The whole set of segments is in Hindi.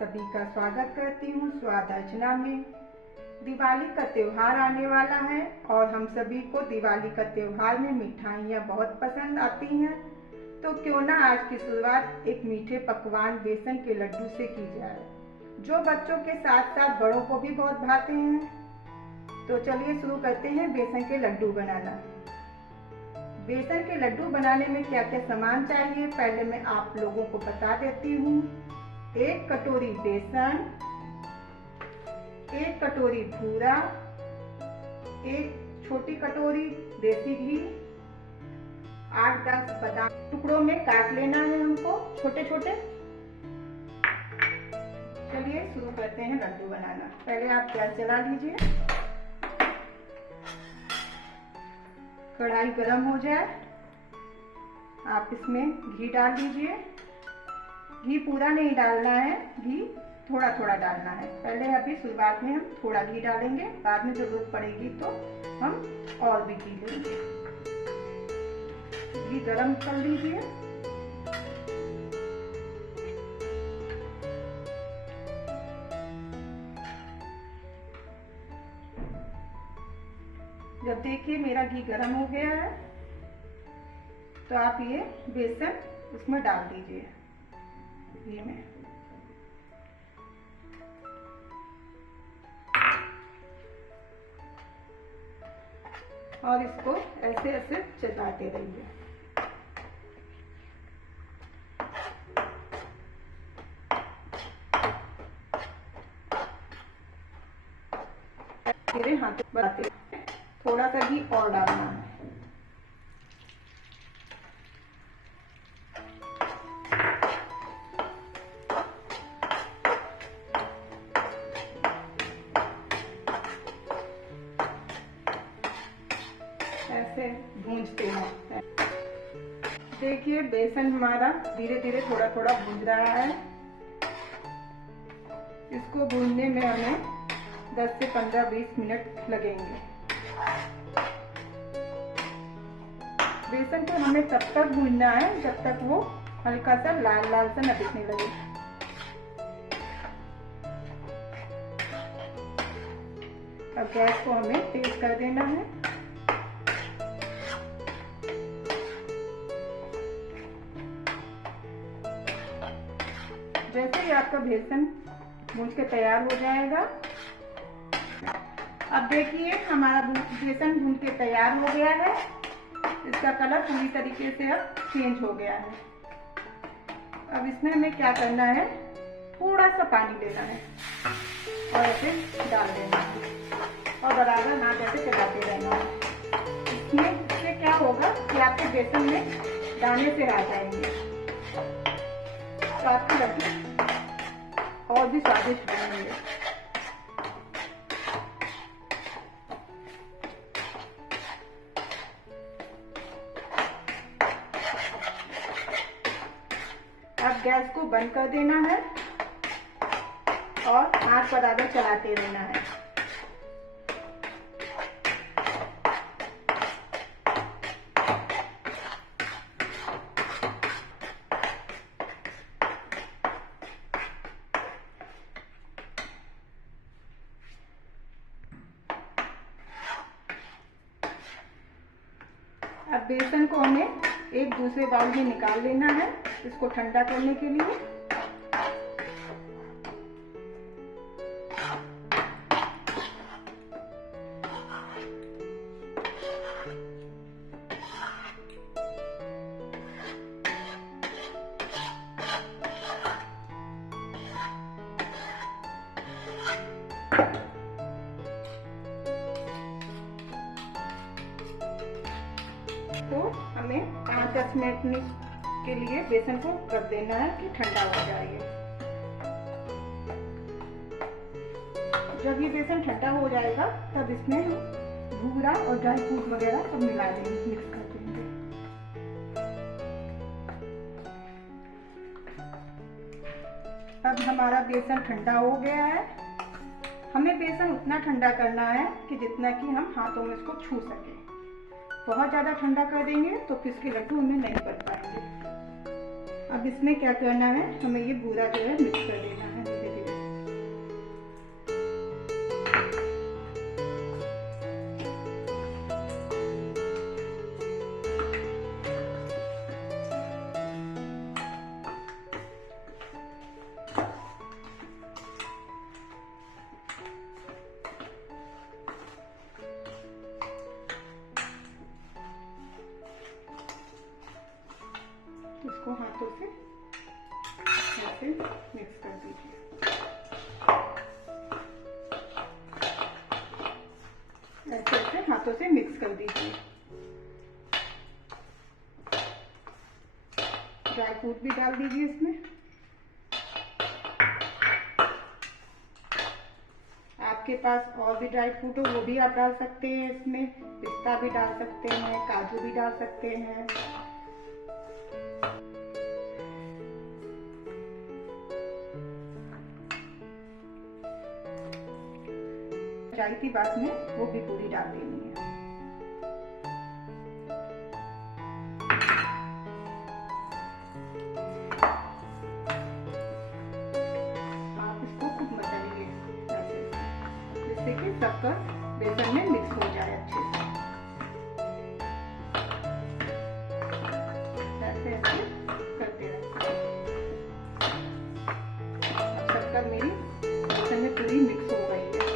सभी का स्वागत करती हूँ स्वाद अर्चना में। दिवाली का त्योहार आने वाला है और हम सभी को दिवाली का त्योहार में मिठाइयाँ बहुत पसंद आती हैं, तो क्यों ना आज की शुरुआत एक मीठे पकवान बेसन के लड्डू से की जाए, जो बच्चों के साथ साथ बड़ों को भी बहुत भाते हैं। तो चलिए शुरू करते हैं बेसन के लड्डू बनाना। बेसन के लड्डू बनाने में क्या क्या सामान चाहिए पहले मैं आप लोगों को बता देती हूँ। 1 कटोरी बेसन, 1 कटोरी बूरा, 1 छोटी कटोरी देसी घी, 8-10 बादाम टुकड़ों में काट लेना है हमको छोटे छोटे। चलिए शुरू करते हैं लड्डू बनाना। पहले आप गैस जला लीजिए, कढ़ाई गरम हो जाए, आप इसमें घी डाल दीजिए। घी पूरा नहीं डालना है, घी थोड़ा थोड़ा डालना है। पहले अभी शुरुआत में हम थोड़ा घी डालेंगे, बाद में जरूरत पड़ेगी तो हम और भी घी लेंगे। घी गरम कर लीजिए। जब देखिए मेरा घी गरम हो गया है तो आप ये बेसन इसमें डाल दीजिए घी में। और इसको ऐसे ऐसे चलाते रहिए। मेरे हाथ बढ़ाते, थोड़ा सा घी और डालना है। ऐसे भूंजते हैं। देखिए बेसन हमारा धीरे धीरे थोड़ा थोड़ा भूंज रहा है। इसको भूनने में हमें 10 से 15-20 मिनट लगेंगे। बेसन को हमें तब तक भूनना है जब तक वो हल्का सा लाल लाल सा न दिखने लगे। अब गैस को हमें तेज कर देना है। जैसे ही आपका बेसन भून के तैयार हो जाएगा, अब देखिए हमारा बेसन भून के तैयार हो गया है। इसका कलर पूरी तरीके से अब चेंज हो गया है। अब इसमें हमें क्या करना है, थोड़ा सा पानी लेना है और ऐसे डाल देना है और बराबर हाथ ऐसे चलाते रहना है। इससे क्या होगा कि आपके बेसन में दाने से आ जाएंगे, तो आपके लड्डू और भी स्वादिष्ट बनेंगे। अब गैस को बंद कर देना है और हाथ बराबर चलाते रहना है। अब बेसन को हमें एक दूसरे बाउल में निकाल लेना है, इसको ठंडा करने के लिए। तो हमें 5-10 मिनट के लिए बेसन को रख देना है कि ठंडा हो जाए। जब ये बेसन ठंडा हो जाएगा तब इसमें हम भूरा और ड्राई फ्रूट वगैरह सब मिला देंगे, मिक्स कर देंगे। अब हमारा बेसन ठंडा हो गया है। हमें बेसन उतना ठंडा करना है कि जितना कि हम हाथों में इसको छू सके। बहुत ज़्यादा ठंडा कर देंगे तो फिर इसके लड्डू हमें नहीं बन पाएंगे। अब इसमें क्या करना है, हमें ये बूरा जो है मिक्स कर देना है धीरे हाथों से ऐसे मिक्स कर दीजिए। ऐसे ऐसे हाथों से मिक्स कर दीजिए। ड्राई फ्रूट भी डाल दीजिए इसमें। आपके पास और भी ड्राई फ्रूट हो वो भी आप डाल सकते हैं इसमें। पिस्ता भी डाल सकते हैं, काजू भी डाल सकते हैं। जायती बाद में वो भी पूरी डाल देनी है। आप इसको खूब मचलिए ऐसे, जिससे कि सबका बेसन में मिक्स हो जाए अच्छे से। ऐसे ऐसे करते रहते हैं। अब सबका मेरी बेसन में पूरी मिक्स हो गई है।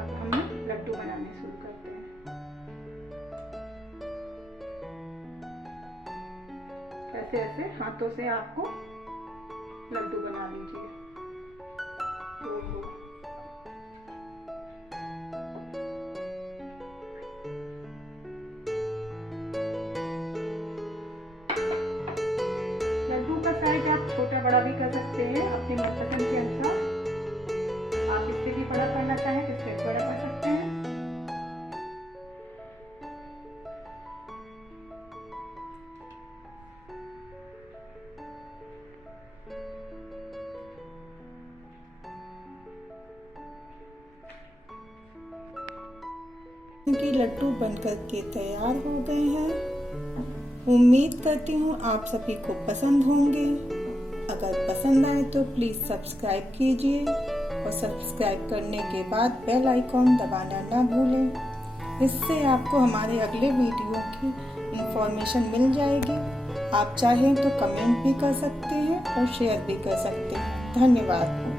अब हम लड्डू बनाने शुरू करते हैं। ऐसे ऐसे हाथों से आपको लड्डू बना लीजिए गोल गोल। लड्डू का साइज आप छोटा बड़ा भी कर सकते हैं अपने मनपसंद के अनुसार। आप इससे भी बड़ा करना चाहें तो इससे बड़ा कर सकते हैं। कि लड्डू बनकर के तैयार हो गए हैं। उम्मीद करती हूँ आप सभी को पसंद होंगे। अगर पसंद आए तो प्लीज़ सब्सक्राइब कीजिए और सब्सक्राइब करने के बाद बेल आइकॉन दबाना ना भूलें। इससे आपको हमारे अगले वीडियो की इंफॉर्मेशन मिल जाएगी। आप चाहें तो कमेंट भी कर सकते हैं और शेयर भी कर सकते हैं। धन्यवाद।